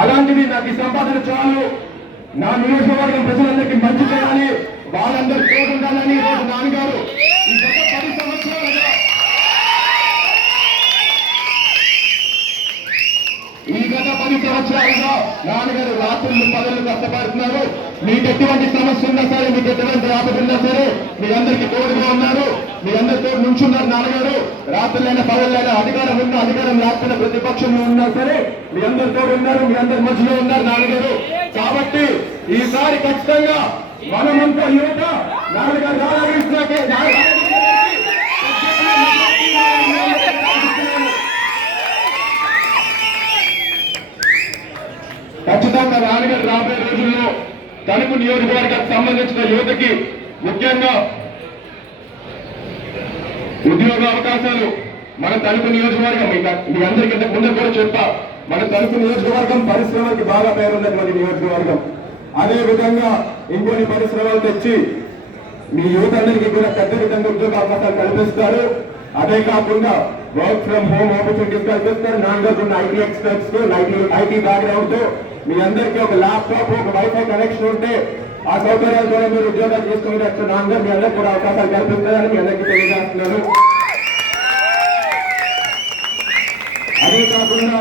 అలాంటిది నాకు ఈ సంపాదన చాలు. నా నియోజకవర్గం ప్రజలందరికీ మంచి చేయాలి. వాళ్ళందరూ తోడుండాలని ఈరోజు నాన్నగారు ఈ గత పది సంవత్సరాలుగా ఈ గత పది సంవత్సరాలుగా నాన్నగారు రాత్రులు పనులు కష్టపడుతున్నారు. మీకు ఎటువంటి సమస్య ఉన్నా సరే మీకు ఎటువంటి ఆపద ఉన్నా సరే మీ అందరికీ తోడుగా ఉన్నారు. కూర్చున్నారు అందరితో నుంచున్నారు నాన్నగారు రాత్రులైనా పగలైనా అధికారం ఉన్న అధికారం లేకపోయినా ప్రతిపక్షంలో ఉన్నా సరే మీ అందరితో ఉన్నారు మీ అందరి మధ్యలో ఉన్నారు నాన్నగారు కాబట్టి ఈసారి ఖచ్చితంగా మనమంతా యువత నాన్నగారు రాధాకృష్ణకి ఖచ్చితంగా నాన్నగారు రాబోయే రోజుల్లో తణుకు నియోజకవర్గానికి సంబంధించిన యువతకి ముఖ్యంగా ఉద్యోగ అవకాశాలు మన తలుపు నియోజకవర్గం మీ అందరికీ ఇంతకు ముందు కూడా చెప్పా మన తలుపు నియోజకవర్గం పరిశ్రమలకి బాగా పేరున్నటువంటి నియోజకవర్గం. అదే విధంగా ఇంకొన్ని పరిశ్రమలు తెచ్చి మీ యువత అందరికీ కూడా పెద్ద విధంగా ఉద్యోగ అవకాశాలు కల్పిస్తారు. అదే కాకుండా వర్క్ ఫ్రమ్ హోమ్ ఆపర్చునిటీస్ కల్పిస్తారు. నాన్నగారు ఉన్న ఐటీ ఎక్స్పర్ట్స్తో ఐటీ బ్యాక్గ్రౌండ్తో మీ అందరికీ ఒక ల్యాప్టాప్ ఒక వైఫై కనెక్షన్ ఉంటే ఆ సౌకర్యాల ద్వారా మీరు ఉద్యోగాలు చేసుకునేటట్టు నాన్నగారు మీ అందరికీ కూడా అవకాశాలు కల్పిస్తారని మీ అందరికీ తెలియజేస్తున్నాను. అదే కాకుండా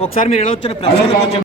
ఒకసారి మీరు ఎలా వచ్చిన ప్రశ్న